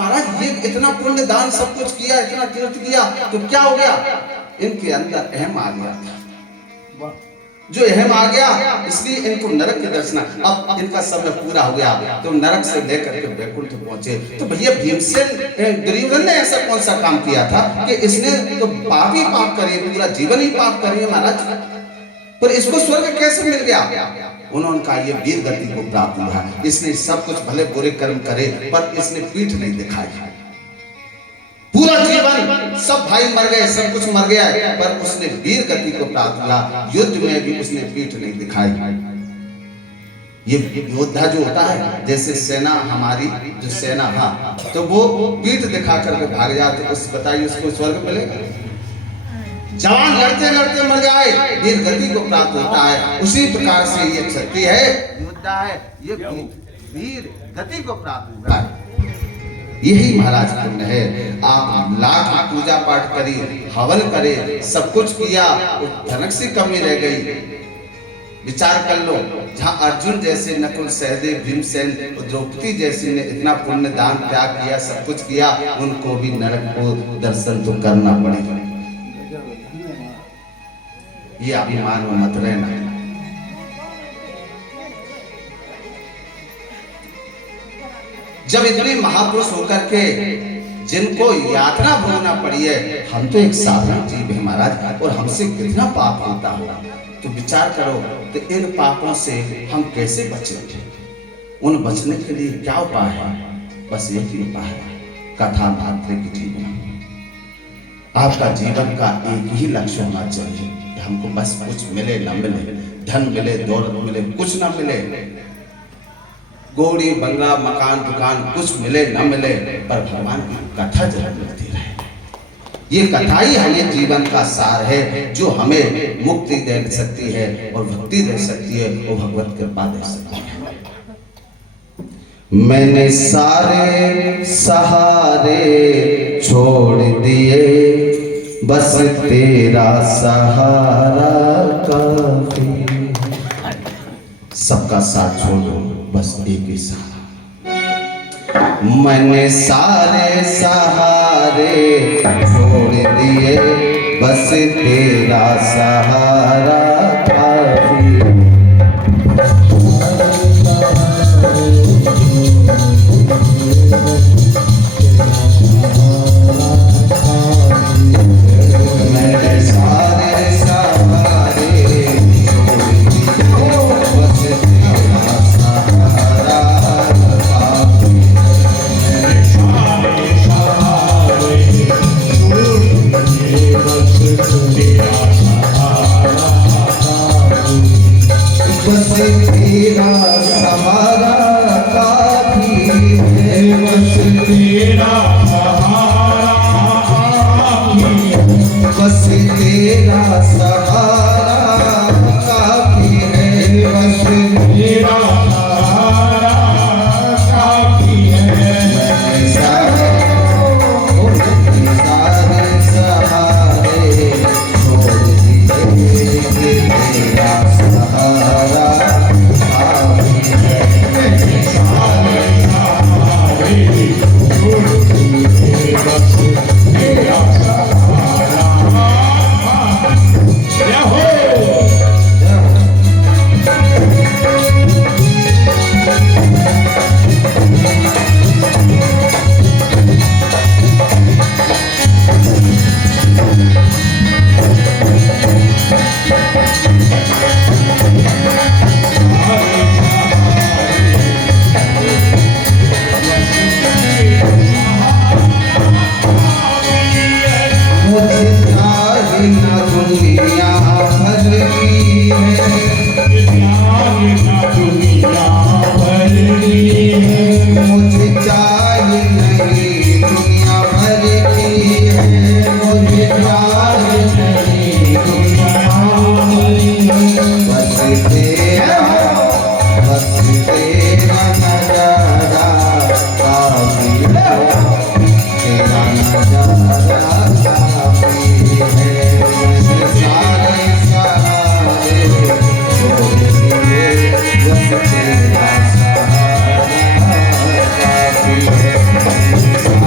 महाराज ये इतना पुण्य दान सब कुछ किया, इतना तीर्थ किया, तो क्या हो गया? इनके अंदर अहम आ गया था। जो अहम आ गया इसलिए इनको नरक के दर्शन। अब इनका समय पूरा हो गया तो नरक से लेकर के वैकुंठ पहुंचे। तो भैया भीमसेन दुर्योधन ने ऐसा कौन सा काम किया था कि इसने तो पाप ही पाप करे, पूरा जीवन ही पाप करे महाराज, पर इसको स्वर्ग कैसे मिल गया? उन्होंने कहा ये वीर गति को प्राप्त हुआ। इसने सब कुछ भले बुरे कर्म करे पर इसने पीठ नहीं दिखाई। पूरा जीवन सब भाई मर गए, सब कुछ मर गया, पर उसने वीर गति को प्राप्त हुआ। युद्ध में भी उसने पीठ नहीं दिखाई। ये योद्धा जो होता है, जैसे सेना हमारी जो सेना हाँ, तो वो पीठ दिखा करके भाग जाते, उस बताइए उसको स्वर्ग मिलेगा? जवान लड़ते लड़ते मर जाए, वीर गति को प्राप्त होता है। उसी प्रकार से ये क्षत्रिय है, योद्धा है, ये वीर गति को प्राप्त हुआ है। यही महाराज पुण्य है। आप लाख पूजा पाठ करिए, हवन करे, सब कुछ किया, धनक से कमी रह गई। विचार कर लो, जहाँ अर्जुन जैसे, नकुल, सहदेव, भीमसेन, द्रौपदी जैसे ने इतना पुण्य दान त्याग किया, सब कुछ किया, उनको भी नरक को दर्शन तो करना पड़ेगा। ये अभिमान में मत रहना। जब इतने महापुरुष होकर के जिनको यातना भोगना पड़ी है, हम तो एक साधारण जीव है महाराज, और हमसे कितना पाप होता होगा। तो विचार करो, तो इन पापों से हम कैसे बचेंगे? उन बचने के लिए क्या उपाय है? बस एक ही उपाय है, कथा भाग्य की जीवन। आपका जीवन का एक ही लक्ष्य होना चाहिए कि हमको बस कुछ मिले न मिले, धन मिले, दौलत मिले, कुछ ना मिले, गोड़ी बंगला मकान दुकान कुछ मिले न मिले, पर भगवान की कथा जरूर मिलती रहे। ये कथा ही हमें जीवन का सार है, जो हमें मुक्ति दे सकती है और भक्ति दे सकती है और भगवत कृपा दे सकती है। मैंने सारे सहारे छोड़ दिए, बस तेरा सहारा काफी। सबका साथ छोड़ो, बस एक ही सहारा। मैंने सारे सहारे छोड़ दिए, बस तेरा सहारा काफी। Thank you.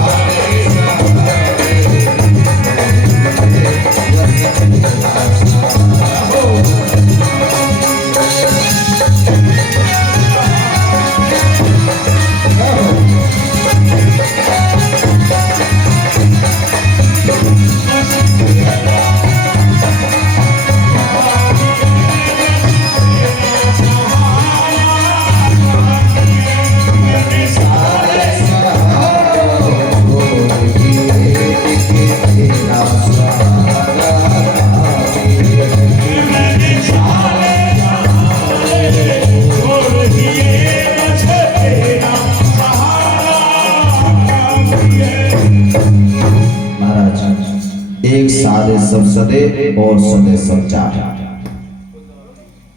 एक साधे सब सदे और सदे सब जाहे।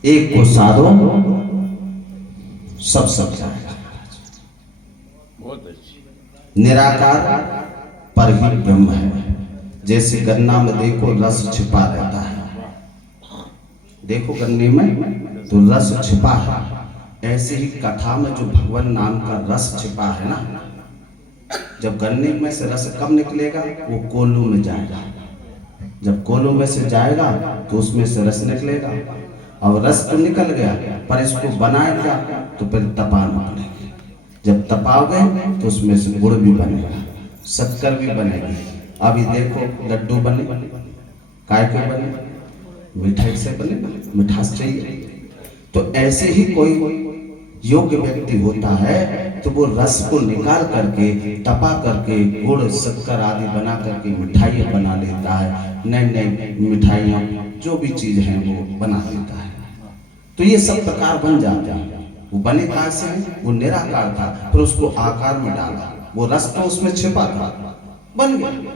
एक को साधो सब सब जाएगा। निराकार पर ही ब्रह्म है। जैसे गन्ना में देखो रस छिपा रहता है, देखो गन्ने में तो रस छिपा है, ऐसे ही कथा में जो भगवान नाम का रस छिपा है ना, जब गन्ने में से रस कब निकलेगा, वो कोल्हू में जाएगा। जब कोल्हू में से जाएगा तो उसमें से रस निकलेगा। और रस तो निकल गया, पर इसको बनाएगा तो फिर तपाना पड़ेगा। जब तपाओगे तो उसमें से गुड़ भी बनेगा, शक्कर भी बनेगी। अभी देखो लड्डू बने, काय के बने, मिठाई से बने, मिठास चाहिए। तो ऐसे ही कोई योग्य व्यक्ति होता है तो वो रस को निकाल करके तपा करके गुड़ शक्कर आदि बना करके मिठाइयाँ बना लेता है। नई नई मिठाइयाँ जो भी चीज है वो बना लेता है। तो ये सब प्रकार बन जाते हैं। वो बने कहाँ से? वो निराकार था, फिर उसको आकार में डाला, वो रस तो उसमें छिपा था, बन गया।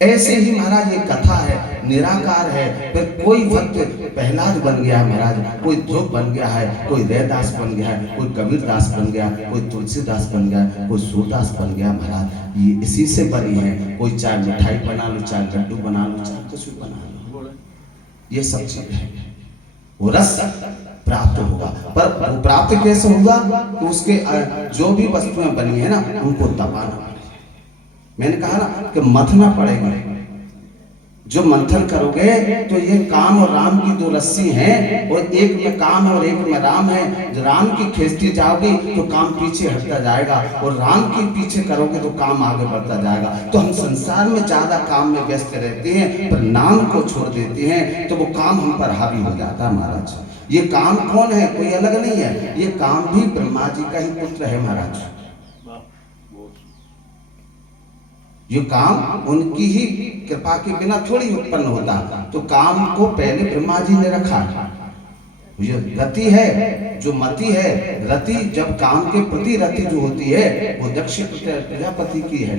ऐसे ही महाराज ये कथा है, निराकार है, फिर कोई भक्त प्रहलाद बन गया महाराज, कोई ध्रुव बन गया है, कोई रैदास बन गया है, कोई कबीर दास बन गया, कोई तुलसीदास बन गया, कोई सूरदास बन गया महाराज। ये इसी से बनी है। कोई चाहे मिठाई बना लो, चाहे लड्डू बना लो, चाहे कुछ भी बना लो, ये सब चीज है। वो रस प्राप्त होगा, पर वो प्राप्त कैसे होगा? तो उसके जो भी वस्तुएं बनी है ना, उनको दबाना। मैंने कहा ना कि मथना पड़ेगा। जो मंथन करोगे तो ये काम और राम की दो रस्सी हैं, और एक में काम है और एक में राम है। जो राम की खींचती जाओगी तो काम पीछे हटता जाएगा, और राम के पीछे करोगे तो काम आगे बढ़ता जाएगा। तो हम संसार में ज्यादा काम में व्यस्त रहते हैं, पर नाम को छोड़ देते हैं, तो वो काम हम पर हावी हो जाता है महाराज। ये काम कौन है? कोई अलग नहीं है, ये काम भी ब्रह्मा जी का ही पुत्र है महाराज। ये काम उनकी ही कृपा के बिना थोड़ी उत्पन्न होता। तो काम को पहले ब्रह्मा जी ने रखा। ये रति है, जो मति है, रति जब काम के प्रति रति जो होती है वो दक्ष प्रजापति की है।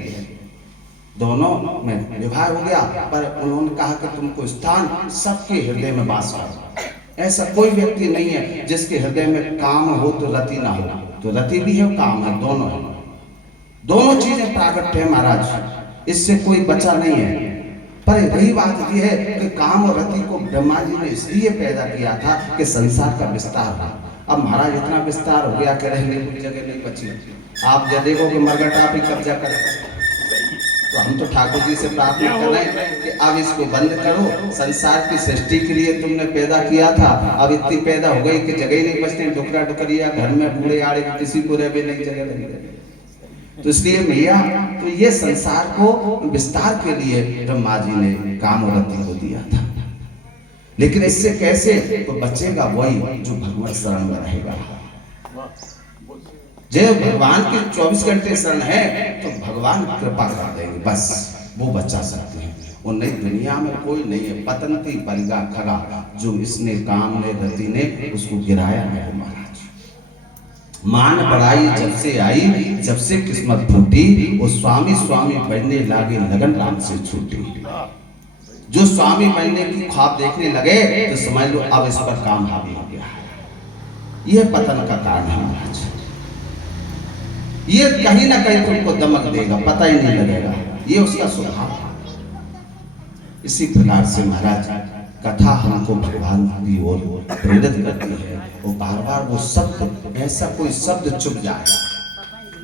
दोनों में विवाह हो गया, पर उन्होंने कहा कि तुमको स्थान सबके हृदय में वास करो। ऐसा कोई व्यक्ति नहीं है जिसके हृदय में काम हो तो रति ना हो। तो रति भी है, काम है, दोनों है। दोनों चीजें प्राकट है महाराज, इससे कोई बचा नहीं है। पर यही बात यह है कि काम और रति को ब्रह्मा जी ने इसलिए पैदा किया था कि संसार का विस्तार हो। अब महाराज इतना विस्तार हो गया कि रहने की जगह नहीं बची। आप जब देखोगे मरघट आप ही कब्जा करें, तो हम तो ठाकुर जी से प्रार्थना करें कि अब इसको बंद करो। संसार की सृष्टि के लिए तुमने पैदा किया था, अब इतनी पैदा हो गई कि जगह ही नहीं बचती। डुकरा डुकरिया घर में बूढ़े आड़े किसी को रह नहीं जगह नहीं रहे। तो इसलिए भैया, तो ये संसार को विस्तार के लिए ब्रह्मा जी ने काम और रति को दिया था। लेकिन इससे कैसे तो बचेगा? वही जो भगवत शरण में रहेगा। जब भगवान के 24 घंटे शरण है तो भगवान कृपा कर देंगे, बस वो बचा सकते हैं। वो नई दुनिया में कोई नहीं है। पतंती परिगा खगा, जो इसने काम ने रति ने उसको गिराया है महाराज। मान बढ़ाई जब से आई, जब से किस्मत फूटी, वो स्वामी स्वामी बनने लागे, लगन राम से छूटी। जो स्वामी बनने की ख्वाब देखने लगे तो समझ लो अब इस पर काम हावी हो गया। यह पतन का कारण है महाराज। ये कहीं ना कहीं तुमको दमक देगा, पता ही नहीं लगेगा। ये उसका स्वभाव है। इसी प्रकार से महाराज कथा हमको भगवान की ओर प्रेरित करती है। वो बार बार वो शब्द, ऐसा कोई शब्द चुप जाए,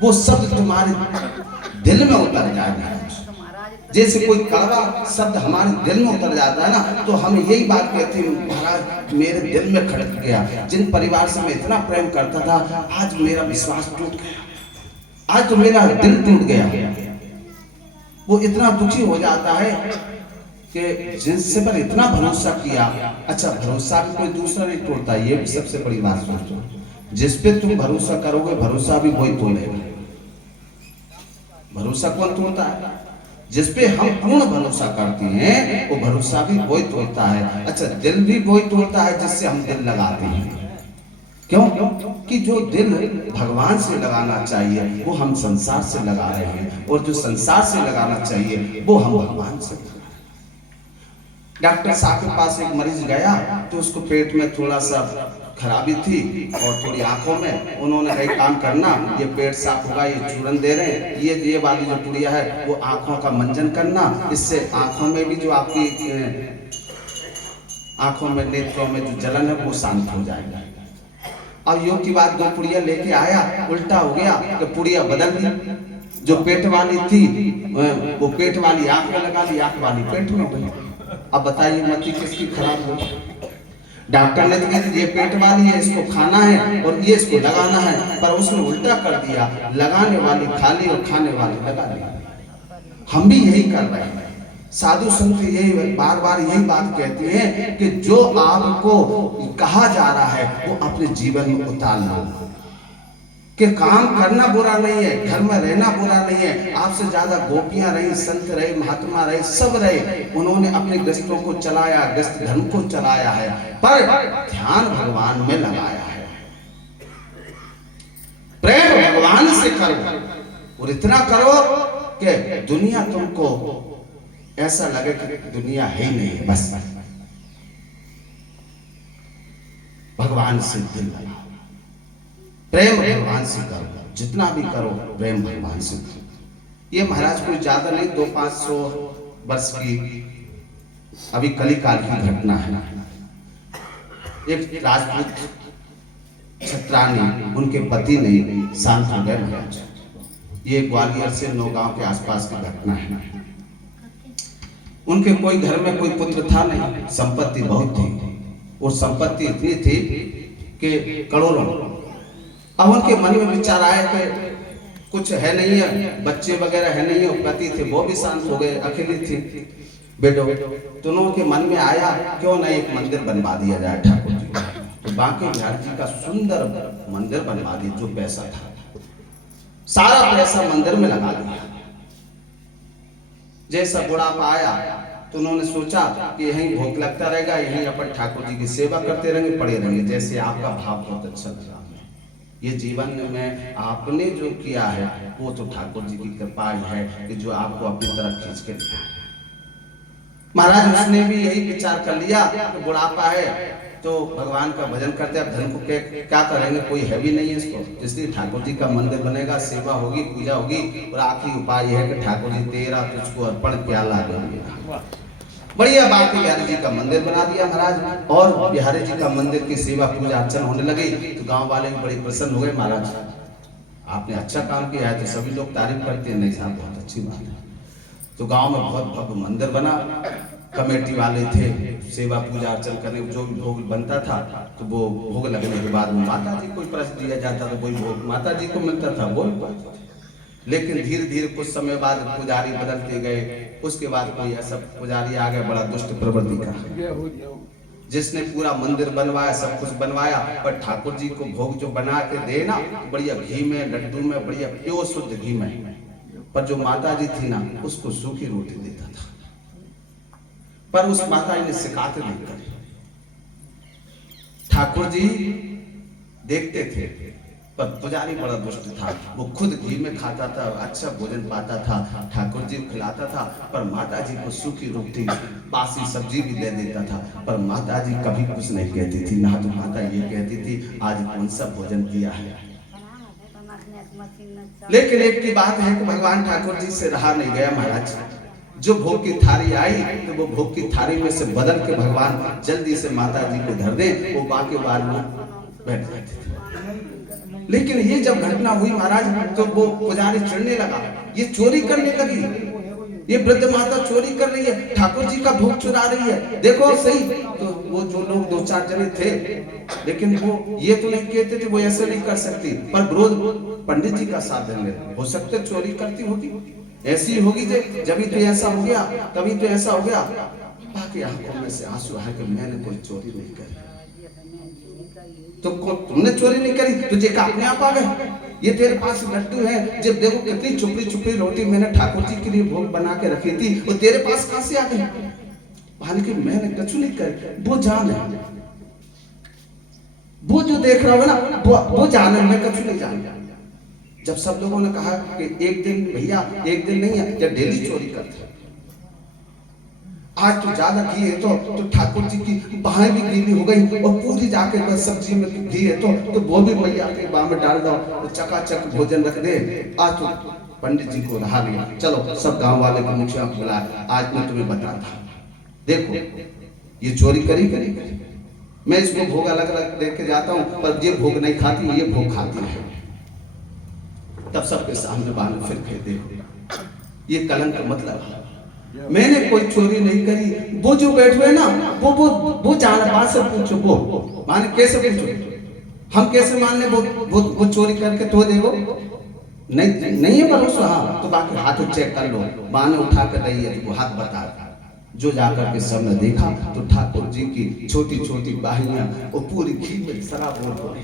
वो शब्द तुम्हारे दिल में उतर जाए महाराज। जैसे कोई कड़वा शब्द हमारे दिल में उतर जाता है ना, तो हम यही बात कहते हैं महाराज मेरे दिल में खटक गया। जिन परिवार से मैं इतना प्रेम करता था, आज मेरा विश्वास टूट गया, आज तो मेरा दिल टूट गया। वो इतना दुखी हो जाता है कि जिनसे पर इतना भरोसा किया। अच्छा, भरोसा भी कोई दूसरा नहीं तोड़ता, ये भी सबसे बड़ी बात सोचो। जिस पे तुम भरोसा करोगे, भरोसा भी वही तोड़ेगा। भरोसा कौन तोड़ता है? जिस पे हम पूर्ण भरोसा करते हैं, वो भरोसा भी वही तोड़ता है। अच्छा, दिल भी वही तोड़ता है जिससे हम दिल लगाते हैं। क्यों? कि जो दिल भगवान से लगाना चाहिए वो हम संसार से लगा रहे हैं, और जो संसार से लगाना चाहिए वो हम भगवान से लगा रहे हैं। डॉक्टर साहब के पास एक मरीज गया तो उसको पेट में थोड़ा सा खराबी थी और थोड़ी आंखों में। उन्होंने कहा काम करना, ये पेट साफ होगा, ये चूरन दे रहे हैं, ये वाली जो पुड़िया है वो आंखों का मंजन करना, इससे आंखों में भी जो आपकी आंखों में नेत्रों में जो जलन है वो शांत हो जाएगा। अब योग की बात, दो पुड़िया लेके आया, उल्टा हो गया कि पुड़िया बदल दी। जो पेट वाली थी वो पेट वाली आंख में लगा ली, आंख वाली पेट में गई। अब बताइए मती किसकी खराब हो? डॉक्टर ने तो कहा ये पेट वाली है, इसको खाना है और ये इसको लगाना है, पर उसने उल्टा कर दिया, लगाने वाली खाली और खाने वाली लगा दी। हम भी यही कर रहे हैं। साधु संत यही बार बार यही बात कहते हैं कि जो आपको कहा जा रहा है वो अपने जीवन में उतार लो। कि काम करना बुरा नहीं है, घर में रहना बुरा नहीं है। आपसे ज्यादा गोपियां रही, संत रहे, महात्मा रहे, सब रहे, उन्होंने अपने ग्रस्तों को चलाया, ग्रस्त धर्म को चलाया है, पर ध्यान भगवान में लगाया है। प्रेम भगवान से करो और इतना करो कि दुनिया तुमको ऐसा लगे कि दुनिया है ही नहीं है। बस भगवान से दिल लगाओ, प्रेम भगवान से करो, जितना भी करो प्रेम भगवान से करो। ये महाराज कोई ज्यादा नहीं, 200-500 वर्ष की अभी कलिकाल की घटना है। एक राजपूत छत्रानी, उनके पति नहीं, शांत हो गए महाराज। ये ग्वालियर से नौगांव के आसपास की घटना है। उनके कोई घर में कोई पुत्र था नहीं, संपत्ति बहुत थी और संपत्ति इतनी थी कि करोड़ों। अब उनके मन में विचार आया कि कुछ है नहीं है, बच्चे वगैरह है नहीं है, पति थे वो भी शांत हो गए, अकेली थी बेटो। तो उनके मन में आया क्यों ना एक मंदिर बनवा दिया जाए ठाकुर जी। तो बांके बिहारी जी का सुंदर मंदिर बनवा दिया। जो पैसा था सारा पैसा मंदिर में लगा दिया। जैसा बुढ़ापा आया तो उन्होंने सोचा कि यहीं भोग लगता रहेगा, यहीं अपन ठाकुर जी की सेवा करते रहेंगे, पड़े रहेंगे। जैसे आपका भाव बहुत अच्छा लगा, ये जीवन में आपने जो किया है वो तो ठाकुर जी की कृपा है कि जो आपको अपनी तरफ खींच के लिया। महाराज उसने भी यही विचार कर लिया कि बुढ़ापा है तो भगवान का भजन करते हैं, धन को क्या करेंगे, कोई है भी नहीं है इसको, इसलिए ठाकुर जी का मंदिर बनेगा, सेवा होगी, पूजा होगी और आखिरी उपाय है कि ठाकुर जी तेरा तुझको अर्पण प्याला देंगे। बढ़िया बात है, बिहारी जी का मंदिर बना दिया महाराज। और बिहारी जी का मंदिर की सेवा पूजा अर्चना होने लगी तो गांव वाले भी बड़े प्रसन्न हो गए। महाराज आपने अच्छा काम किया है, तो सभी लोग तारीफ करते हैं, नहीं साहब बहुत अच्छी बात है। तो गांव में बहुत भव्य मंदिर बना। कमेटी वाले थे, सेवा पूजा अर्चन करने, जो भी भोग बनता था तो वो भोग लगने के बाद माता जी को प्रसाद दिया जाता था, कोई भोग माता जी को मिलता था वो। लेकिन धीरे धीरे कुछ समय बाद पुजारी बदलते गए। उसके बाद कोई ऐसा पुजारी आ गया बड़ा दुष्ट प्रवृत्ति का, जिसने पूरा मंदिर बनवाया, सब कुछ बनवाया, पर ठाकुर जी को भोग जो बना के देना बढ़िया घी में, लड्डू में, बढ़िया प्योर शुद्ध घी में, पर जो माता जी थी ना उसको सूखी रोटी देता था। पर उस माता जी ने शिकायत नहीं करी। ठाकुर जी देखते थे, पर पुजारी बड़ा दुष्ट था, वो खुद घी में खाता था, अच्छा भोजन पाता था, ठाकुर जी को खिलाता था, पर माता जी को सूखी रोटी, बासी सब्जी भी दे देता था। पर माता जी कभी कुछ नहीं कहती थी, ना तो माता ये कहती थी आज कौन सा भोजन दिया है। लेकिन एक की बात है कि भगवान ठाकुर जी से रहा नहीं गया महाराज। जो भोग की थाली आई तो वो भोग की थाली में से बदल के भगवान जल्दी से माता जी को धर दे, वो बाकी बार में बैठ जाते थे। लेकिन ये जब घटना हुई महाराज तो वो पुजारी चिढ़ने लगा, ये चोरी करने लगी, ये वृद्ध माता चोरी कर रही है, ठाकुर जी का भोग चुरा रही है, देखो सही। तो वो जो लोग 2-4 जने थे, लेकिन वो ये तो नहीं कहते थे वो ऐसे नहीं कर सकती, पर विरोध पंडित जी का साथ देने हो सकते चोरी करती होगी, ऐसी होगी जब तो ऐसा हो गया, तभी तो ऐसा हो गया। बाकी आंखों में से आंसू आ के मैंने कोई चोरी नहीं करी। तो तुमने चोरी नहीं करी, तुझे का अपने आप आ गए, ये तेरे पास लड्डू है, जब देखो कितनी छुपी छुपी रोटी मैंने ठाकुर जी के लिए भोग बना के रखी थी, वो तेरे पास कहां से आ गई? हालांकि मैंने कुछ नहीं करी, वो जान है, वो जो देख रहा होगा ना वो जान है, मैं कुछ नहीं जान। जब सब लोगों ने कहा कि एक दिन भैया, एक दिन नहीं है, जब डेली चोरी करते, आज तो ज्यादा घी है तो ठाकुर जी की बाहें भी गीली हो गई और पूरी जाके बस सब्जी में घी है तो वो भी मैया के बाह में डाल दो तो चकाचक भोजन रख दे। आज तो पंडित जी को रहा नहीं, चलो सब गांव वाले को मुखिया को बुला, आज मैं तुम्हें बताता हूं, देखो ये चोरी करी करी मैं इसको भोग अलग अलग दे के जाता हूँ, पर ये भोग नहीं खाती, ये भोग खाती है। तब सबके सामने बांध फिर कह देखो ये कलंक मतलब मैंने कोई चोरी नहीं करी। वो जो बैठे हुए ना वो जान बात से पूछो, वो माने कैसे पूछो, हम कैसे मान ले वो चोरी करके तो देखो नहीं है भरोसा, हाँ तो बाकी हाथ चेक कर लो, माने उठा कर रही है तो हाथ बता। जो जाकर के सबने देखा तो ठाकुर जी की छोटी छोटी बाहियां और पूरी घी में शराब हो रही।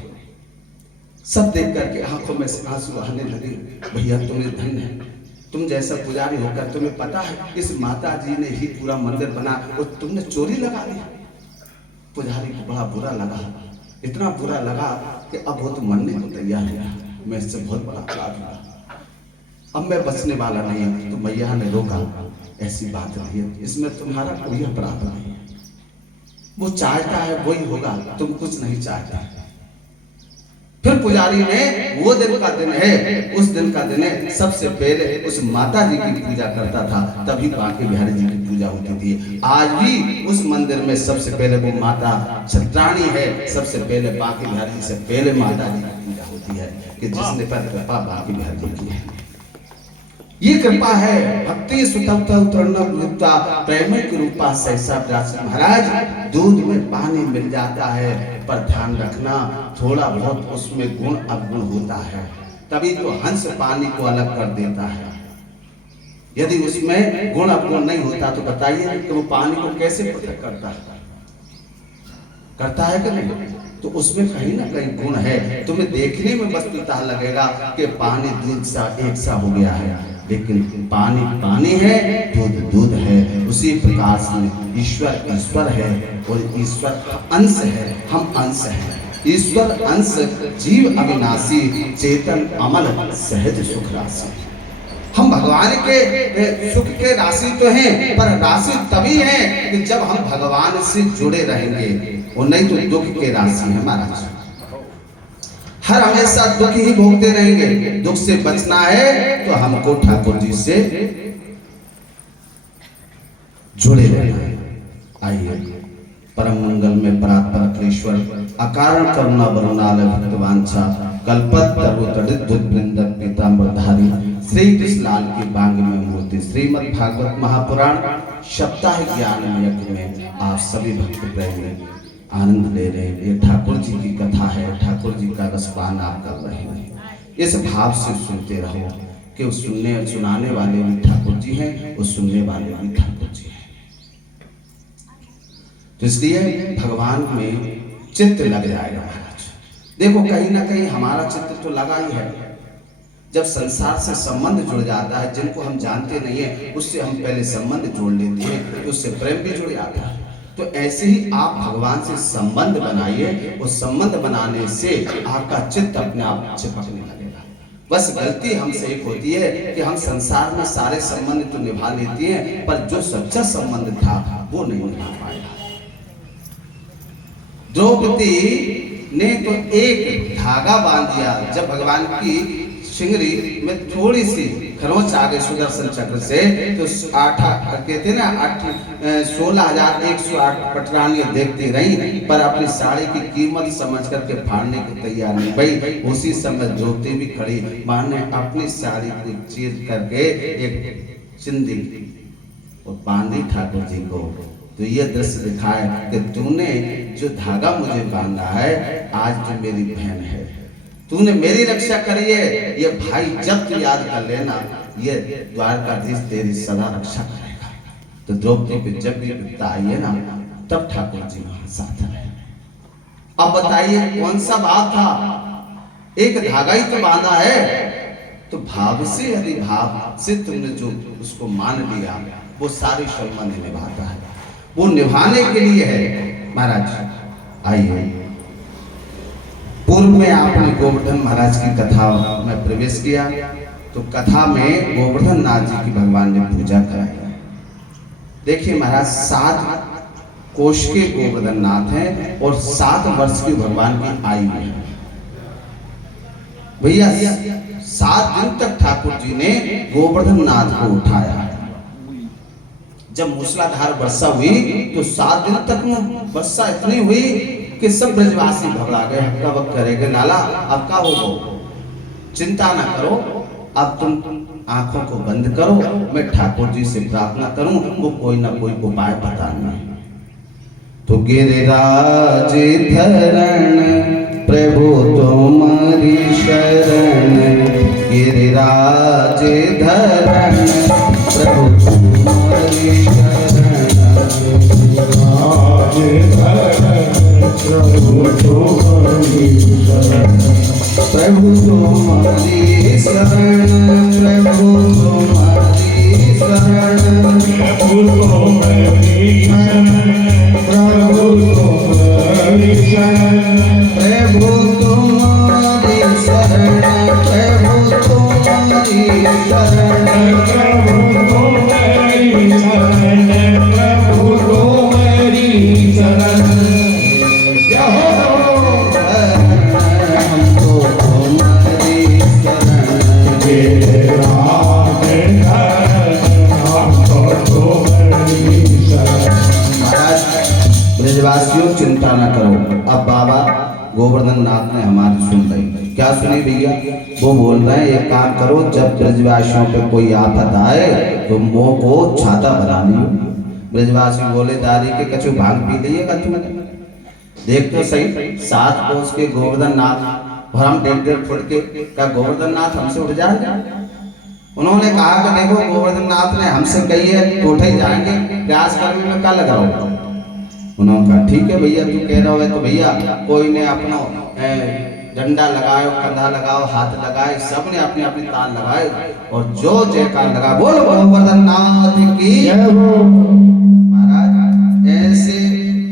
सब देख करके आंखों में से आंसू आने लगे। भैया तुम्हें धन्य है, तुम जैसा पुजारी होकर तुम्हें पता है इस माता जी ने ही पूरा मंदिर बना और तुमने चोरी लगा दी। पुजारी को बड़ा बुरा लगा, इतना बुरा लगा कि अब वो तो मरने को तैयार है, मैं इससे बहुत बड़ा अपराध हुआ, अब मैं बचने वाला नहीं हूं। तो मैया ने रोका, ऐसी बात नहीं है, इसमें तुम्हारा कोई अपराध नहीं है, वो चाहता है वही होगा, तुम कुछ नहीं चाहते। फिर पुजारी ने वो दिन का दिन है, उस दिन का दिन है, सबसे पहले उस माता जी की पूजा करता था, तभी बांके बिहारी जी की पूजा होती थी। आज भी उस मंदिर में सबसे पहले वो माता छत्राणी है, सबसे पहले बांके बिहारी जी से पहले माता जी की पूजा होती है कि जिसने पर कृपा बांके बिहारी जी की है। ये कृपा है भक्ति सुतवता उतरना युक्ता प्रेम की रूपा सहसा व्यास महाराज। दूध में पानी मिल जाता है, पर ध्यान रखना थोड़ा बहुत उसमें गुण अवगुण होता है, तभी तो हंस पानी को अलग कर देता है। यदि उसमें गुण अवगुण नहीं होता तो बताइए कि वो पानी को कैसे पृथक करता है कि नहीं? तो उसमें कहीं ना कहीं गुण है। तुम्हें देखने में वस्तुतः लगेगा कि पानी दूध सा एक सा हो गया है, लेकिन पानी पानी है, दूध दूध है। उसी प्रकार से ईश्वर ईश्वर है और ईश्वर अंश है, हम अंश हैं। ईश्वर अंश जीव अविनाशी चेतन अमल सहज सुख राशि। हम भगवान के सुख के राशि तो हैं, पर राशि तभी है कि जब हम भगवान से जुड़े रहेंगे, और नहीं तो दुख के राशि है महाराज। हर हमेशा दुख ही भोगते रहेंगे। दुख से बचना है तो हमको ठाकुर जी से जुड़े रहना है। आइए परम मंगल में परात्पर ईश्वर अकारण करुणा वरुणालय भक्तवांछा कल्पतरुतडित पीतांबरधारी श्री कृष्णलाल की बांग में मूर्ति श्रीमद् भागवत महापुराण सप्ताह ज्ञान यज्ञ में आप सभी भक्त प्रेमी आनंद ले रहे हैं। ये ठाकुर जी की कथा है, ठाकुर जी का रसपान आप कर रहे हैं। इस भाव से सुनते रहो कि सुनने और सुनाने वाले भी ठाकुर जी हैं और सुनने वाले भी ठाकुर जी हैं। तो इसलिए भगवान में चित्त लग जाएगा महाराज। देखो कहीं ना कहीं हमारा चित्त तो लगा ही है। जब संसार से संबंध जुड़ जाता है, जिनको हम जानते नहीं है उससे हम पहले संबंध जोड़ लेते हैं, तो उससे प्रेम भी जुड़ जाता है। तो ऐसे ही आप भगवान से संबंध बनाइए, और संबंध बनाने से आपका चित्त अपने आप चिपकने लगेगा। बस गलती हमसे एक होती है कि हम संसार में सारे संबंध तो निभा लेते हैं, पर जो सच्चा संबंध था वो नहीं निभा पाया। द्रौपदी ने तो एक धागा बांध दिया, जब भगवान की शिंगरी में थोड़ी सी खरोंच आ गई सुदर्शन चक्र से, तो 16,108 पटरानियां देखती रही, पर अपनी साड़ी की कीमत समझ करके फाड़ने को तैयार नहीं भाई। उसी समय द्रौपदी भी खड़ी, मां ने अपनी साड़ी को चीर करके एक चिंदी और बांधी ठाकुर जी को। तो ये दृश्य दिखाए कि तूने जो धागा मुझे बांधा है, आज जो मेरी बहन है, तूने मेरी रक्षा करी है, ये भाई जब तू याद कर लेना, ये द्वारकाधीश तेरी सदा रक्षा करेगा। तो द्रौपदी पे जब भी विपदा आई है ना, तब ठाकुर जी वहां साथ रहे। अब बताइए कौन सा भाव था? एक धागा ही तो बांधा है, तो भाव से यदि भाव से तुमने जो उसको मान लिया, वो सारी संबंध निभाता है, वो निभाने के लिए है महाराज। आइए पूर्व में आपने गोवर्धन महाराज की कथा में प्रवेश किया, तो कथा में गोवर्धन नाथ जी की भगवान ने पूजा कराई। देखिए महाराज 7 कोष के गोवर्धन नाथ हैं और 7 वर्ष की भगवान की आयु है भैया। 7 दिन तक ठाकुर जी ने गोवर्धन नाथ को उठाया। जब मूसलाधार वर्षा हुई तो 7 दिन तक वर्षा इतनी हुई कि सब ब्रजवासी घबरा गए। हक्का बक करेंगे लाला अब क्या होगा, चिंता ना करो, अब तुम आंखों को बंद करो, मैं ठाकुर जी से प्रार्थना करूं, वो कोई ना कोई उपाय बताना। तो गिरिराज धरण प्रभु तुम्हारी शरण, गिरिराज धरण प्रभु तुम्हारी शरण, प्रभु तुम्हारी शरण, प्रभु तुम्हारी शरण, प्रभु तुम्हारी शरण, प्रभु तुम्हारी शरण, प्रभु तुम्हारी शरण, प्रभु तुम्हारी शरण, प्रभु तुम्हारी शरण, प्रभु तुम्हारी शरण, ब्रजवासियों चिंता न करो। अब बाबा गोवर्धन नाथ ने हमारी सुन ली। क्या सुनी भैया? वो बोल रहे हैं एक काम करो, जब ब्रजवासियों पे कोई आफत आए तो मुंह को छाता बना लियो। ब्रजवासी बोले दारी के कछु भांग पी लिएगा तुमने? देख तो सही 7 कोस के गोवर्धन नाथ और हम 1.5 फुट के का गोवर्धन नाथ हमसे उठ जाएंगे। उन्होंने कहा कि देखो गोवर्धन नाथ ने हमसे कही है तो उठ ही जाएंगे, प्यास करने में क्या लगा होगा। उन्होंने कहा ठीक है भैया तू कह रहा है तो भैया कोई ने अपना डंडा लगाओ, कंधा लगाओ, हाथ लगाए, सब ने अपनी अपनी ताल लगाए और जो जयकार लगा बोल गोवर्धन नाथ की। महाराज ऐसे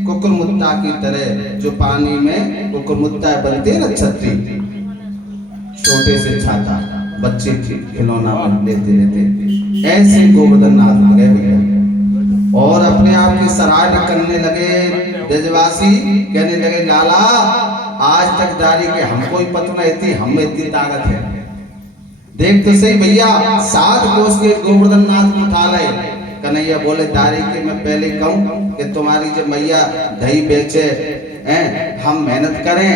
कुकुरमुत्ता की तरह जो पानी में कुकुरमुत्ता बनते ना छतरी, छोटे से छाता बच्चे खिलौना लेते रहते, ऐसे गोवर्धन नाथ हो गए भैया और अपने आप की सराहना करने लगे। ब्रजवासी कहने लगे लाला आज तक दारी के हमको ही पता नहीं थी, हम में इतनी ताकत है। देख तो सही भैया 7 कोस के गोवर्धन नाथ को उठा लाए। कन्हैया बोले दारी के मैं पहले कहूं कि तुम्हारी जब मैया दही बेचे हैं हम मेहनत करें